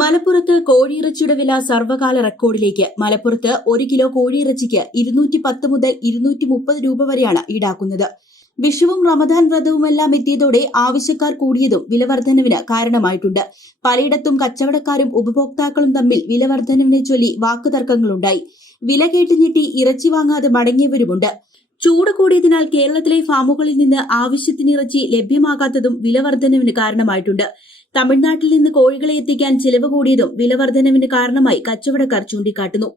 മലപ്പുറത്ത് കോഴിയിറച്ചിയുടെ വില സർവകാല റെക്കോർഡിലേക്ക്. മലപ്പുറത്ത് 1 കിലോ കോഴിയിറച്ചിക്ക് 210 മുതൽ 230 രൂപ വരെയാണ് ഈടാക്കുന്നത്. വിഷുവും റമദാൻ വ്രതവുമെല്ലാം എത്തിയതോടെ ആവശ്യക്കാർ കൂടിയതും വിലവർദ്ധനവിന് കാരണമായിട്ടുണ്ട്. പലയിടത്തും കച്ചവടക്കാരും ഉപഭോക്താക്കളും തമ്മിൽ വിലവർദ്ധനവിനെ ചൊല്ലി വാക്കുതർക്കങ്ങളുണ്ടായി. വില കേട്ട് ഞെട്ടി ഇറച്ചി വാങ്ങാതെ മടങ്ങിയവരുമുണ്ട്. ചൂട് കൂടിയതിനാൽ കേരളത്തിലെ ഫാമുകളിൽ നിന്ന് ആവശ്യത്തിന് ഇറച്ചി ലഭ്യമാകാത്തതും വിലവർദ്ധനവിന് കാരണമായിട്ടുണ്ട്. തമിഴ്നാട്ടിൽ നിന്ന് കോഴികളെ എത്തിക്കാൻ ചിലവ് കൂടിയതും വിലവർദ്ധനവിന് കാരണമായി കച്ചവടക്കാർ ചൂണ്ടിക്കാട്ടുന്നു.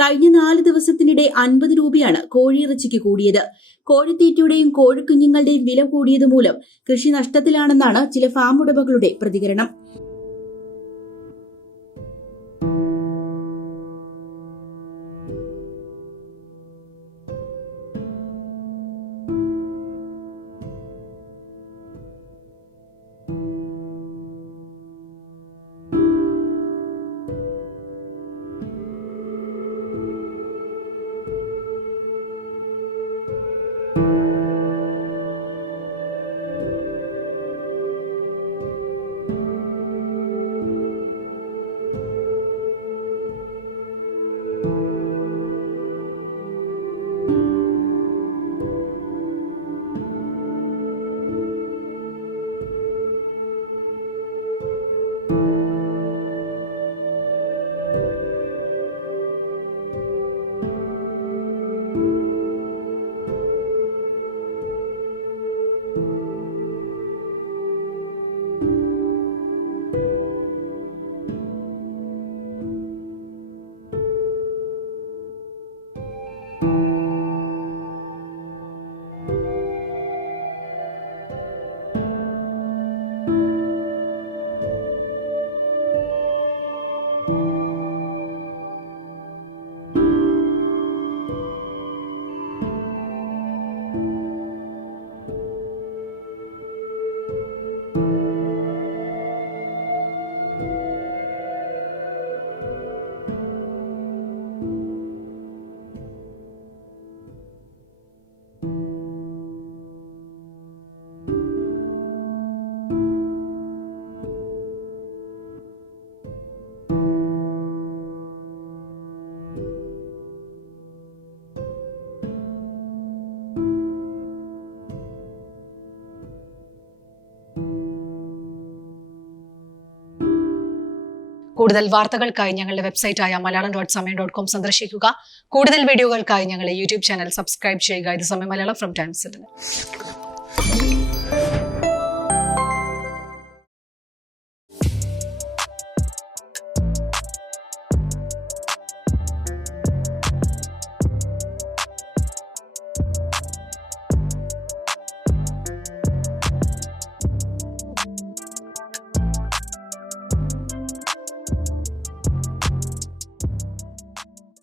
കഴിഞ്ഞ 4 ദിവസത്തിനിടെ 50 രൂപയാണ് കോഴിയിറച്ചിക്ക് കൂടിയത്. കോഴിത്തീറ്റയുടെയും കോഴിക്കുഞ്ഞുങ്ങളുടെയും വില കൂടിയതുമൂലം കൃഷി നഷ്ടത്തിലാണെന്നാണ് ചില ഫാം ഉടമകളുടെ പ്രതികരണം. കൂടുതൽ വാർത്തകൾക്കായി ഞങ്ങളുടെ വെബ്സൈറ്റായ malayalam.samayam.com സന്ദർശിക്കുക. കൂടുതൽ വീഡിയോകൾക്കായി ഞങ്ങളുടെ യൂട്യൂബ് ചാനൽ സബ്സ്ക്രൈബ് ചെയ്യുക. ഇത് സമയം മലയാളം ഫ്രം ടൈംസ്.